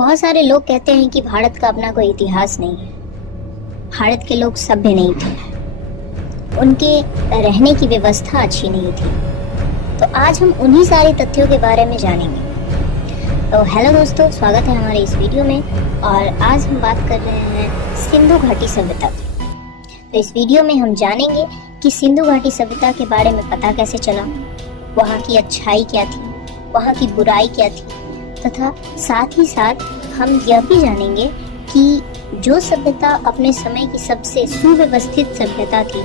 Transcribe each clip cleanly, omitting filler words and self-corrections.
बहुत सारे लोग कहते हैं कि भारत का अपना कोई इतिहास नहीं है, भारत के लोग सभ्य नहीं थे, उनके रहने की व्यवस्था अच्छी नहीं थी। तो आज हम उन्हीं सारे तथ्यों के बारे में जानेंगे। तो हेलो दोस्तों, स्वागत है हमारे इस वीडियो में। और आज हम बात कर रहे हैं सिंधु घाटी सभ्यता की। तो इस वीडियो में हम जानेंगे कि सिंधु घाटी सभ्यता के बारे में पता कैसे चला, वहाँ की अच्छाई क्या थी, वहाँ की बुराई क्या थी, तथा साथ ही साथ हम यह भी जानेंगे कि जो सभ्यता अपने समय की सबसे सुव्यवस्थित सभ्यता थी,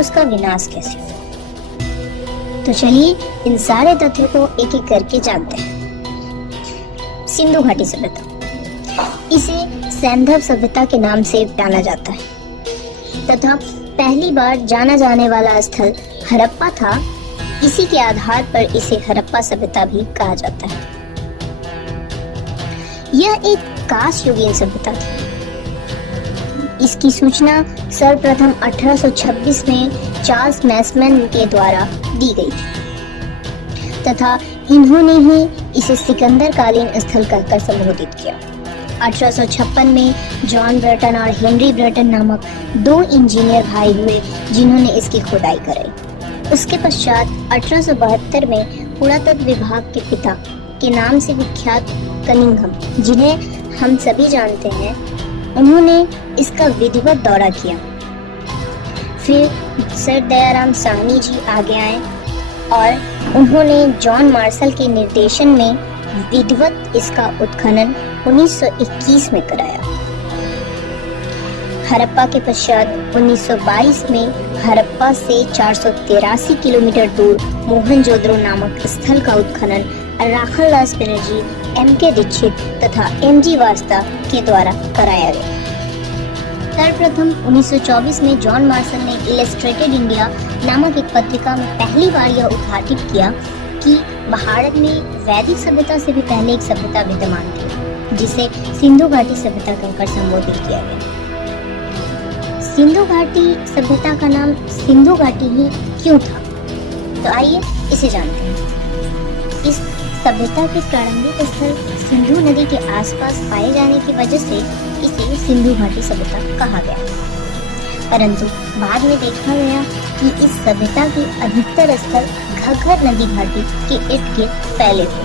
उसका विनाश कैसे हुआ। तो चलिए इन सारे तथ्यों को एक एक करके जानते हैं। सिंधु घाटी सभ्यता, इसे सैंधव सभ्यता के नाम से जाना जाता है तथा पहली बार जाना जाने वाला स्थल हड़प्पा था। इसी के आधार पर इसे हड़प्पा सभ्यता भी कहा जाता है। यह एक कांस्य युगीन सभ्यता थी। इसकी सूचना सर्वप्रथम 1826 में चार्ल्स मैसमैन के द्वारा दी गई थी तथा इन्होंने ही इसे सिकंदर कालीन स्थल कहकर संबोधित किया। 1856 में जॉन ब्रेटन और हेनरी ब्रेटन नामक दो इंजीनियर भाई हुए जिन्होंने इसकी खुदाई कराई। उसके पश्चात 1872 में पुरातत्व विभाग के पिता के नाम से विख्यात कनिंघम, जिन्हें हम सभी जानते हैं, उन्होंने इसका विधिवत दौरा किया। फिर सर दयाराम साहनी जी आगे आए और उन्होंने जॉन मार्शल के निर्देशन में विधिवत इसका उत्खनन 1921 में कराया। हड़प्पा के पश्चात 1922 में हड़प्पा से 483 किलोमीटर दूर मोहनजोदड़ो नामक स्थल का उत्खनन राखलदास बनर्जी, M.K. दीक्षित तथा M.G. वास्ता के द्वारा कराया गया। सर्वप्रथम 1924 में जॉन मार्शल ने इलस्ट्रेटेड इंडिया नामक एक पत्रिका में पहली बार यह उद्घाटित किया कि भारत में वैदिक सभ्यता से भी पहले एक सभ्यता विद्यमान थी, जिसे सिंधु घाटी सभ्यता कहकर संबोधित किया गया। सिंधु घाटी सभ्यता का नाम सिंधु घाटी ही क्यों था, तो आइए इसे जानते हैं। इस सभ्यता के प्रारंभिक स्थल सिंधु नदी के आसपास पाए जाने की वजह से इसे सिंधु घाटी सभ्यता कहा गया, परंतु बाद में देखा गया कि इस सभ्यता के अधिकतर स्थल घग्गर नदी घाटी के इर्द गिर्द फैले हुए।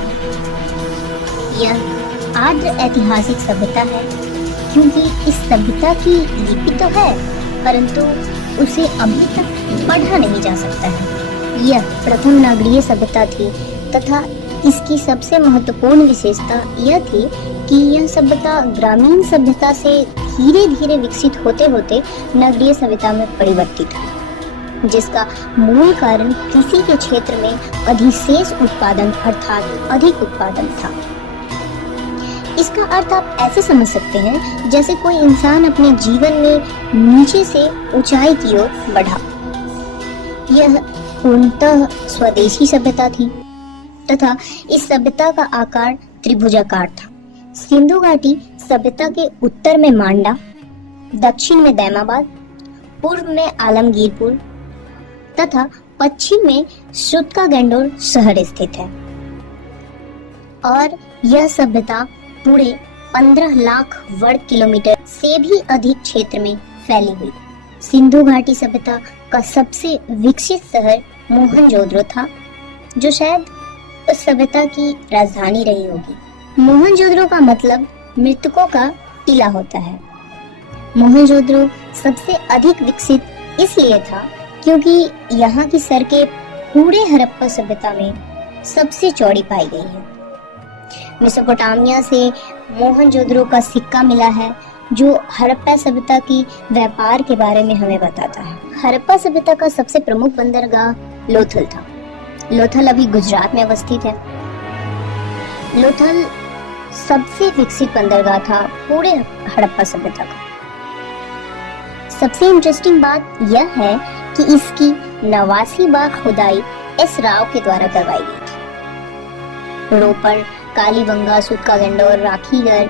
यह आर्द्र ऐतिहासिक सभ्यता है क्योंकि इस सभ्यता की लिपि तो है, परंतु उसे अभी तक पढ़ा नहीं जा सकता है। यह प्रथम नागरीय सभ्यता थी तथा इसकी सबसे महत्वपूर्ण विशेषता यह थी कि यह सभ्यता ग्रामीण सभ्यता से धीरे धीरे विकसित होते होते नगरीय सभ्यता में परिवर्तित हुई, जिसका मूल कारण कृषि के क्षेत्र में अधिशेष उत्पादन अर्थात अधिक उत्पादन था। इसका अर्थ आप ऐसे समझ सकते हैं जैसे कोई इंसान अपने जीवन में नीचे से ऊंचाई की ओर बढ़ा। यह पूर्णतः स्वदेशी सभ्यता थी तथा इस सभ्यता का आकार त्रिभुजाकार था। सिंधु घाटी सभ्यता के उत्तर में मांडा, दक्षिण में दैमाबाद, पूर्व में आलमगीरपुर तथा पश्चिम में सुतका-गंडोर शहर स्थित है और यह सभ्यता पूरे 15 लाख वर्ग किलोमीटर से भी अधिक क्षेत्र में फैली हुई। सिंधु घाटी सभ्यता का सबसे विकसित शहर मोहनजोदड़ो था, जो शायद उस सभ्यता की राजधानी रही होगी। मोहनजोदड़ो का मतलब मृतकों का टीला होता है। मोहनजोदड़ो सबसे अधिक विकसित इसलिए था क्योंकि यहाँ की सड़कें पूरे हड़प्पा सभ्यता में सबसे चौड़ी पाई गई है। मेसोपोटामिया से मोहनजोदड़ो का सिक्का मिला है जो हड़प्पा सभ्यता की व्यापार के बारे में हमें बताता है। हड़प्पा सभ्यता का सबसे प्रमुख बंदरगाह लोथल था। लोथल अभी गुजरात में अवस्थित है। लोथल सबसे विकसित बंदरगाह था पूरे हड़प्पा सभ्यता का। सबसे इंटरेस्टिंग बात यह है कि इसकी 89 बार खुदाई एस राव के द्वारा करवाई गई थी। रोपड़, कालीबंगा, सुतका-गंडोर, राखीगढ़,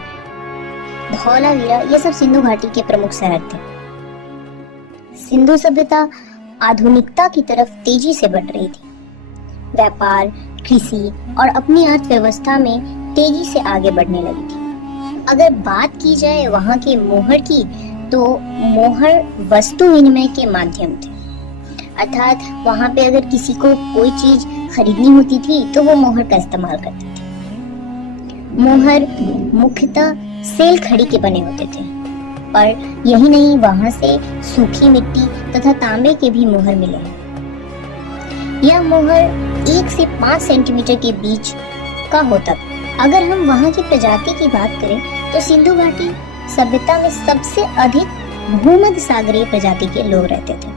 धौलावीरा ये सब सिंधु घाटी के प्रमुख शहर थे। सिंधु सभ्यता आधुनिकता की तरफ तेजी से बढ़ रही थी। व्यापार, कृषि और अपनी अर्थव्यवस्था में तेजी से आगे बढ़ने लगी थी। अगर बात की जाए वहाँ के मोहर की, तो मोहर वस्तु विनिमय के माध्यम थे। अर्थात वहाँ पे अगर किसी को कोई चीज खरीदनी होती थी तो वो मोहर का इस्तेमाल करते थे। मोहर मुख्यतः सेल खड़ी के बने होते थे, पर यही नहीं, वहां से सूखी मिट्टी तथा तांबे के भी मोहर मिले हैं। यह मोहर 1 से 5 सेंटीमीटर के बीच का होता था। अगर हम वहाँ की प्रजाति की बात करें तो सिंधु घाटी सभ्यता में सबसे अधिक भूमध्य सागरीय प्रजाति के लोग रहते थे।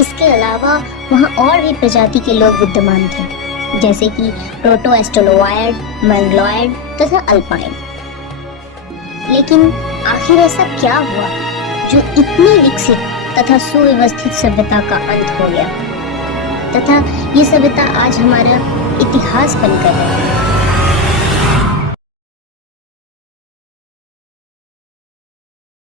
इसके अलावा वहाँ और भी प्रजाति के लोग विद्यमान थे, जैसे कि प्रोटोएस्टोलोआयड, मंगलोइड तथा अल्पाइन। लेकिन आखिर ऐसा क्या हुआ जो इतनी विकसित तथा सुव्यवस्थित सभ्यता का अंत हो गया, तथा ये सभ्यता आज हमारा इतिहास बनकर है?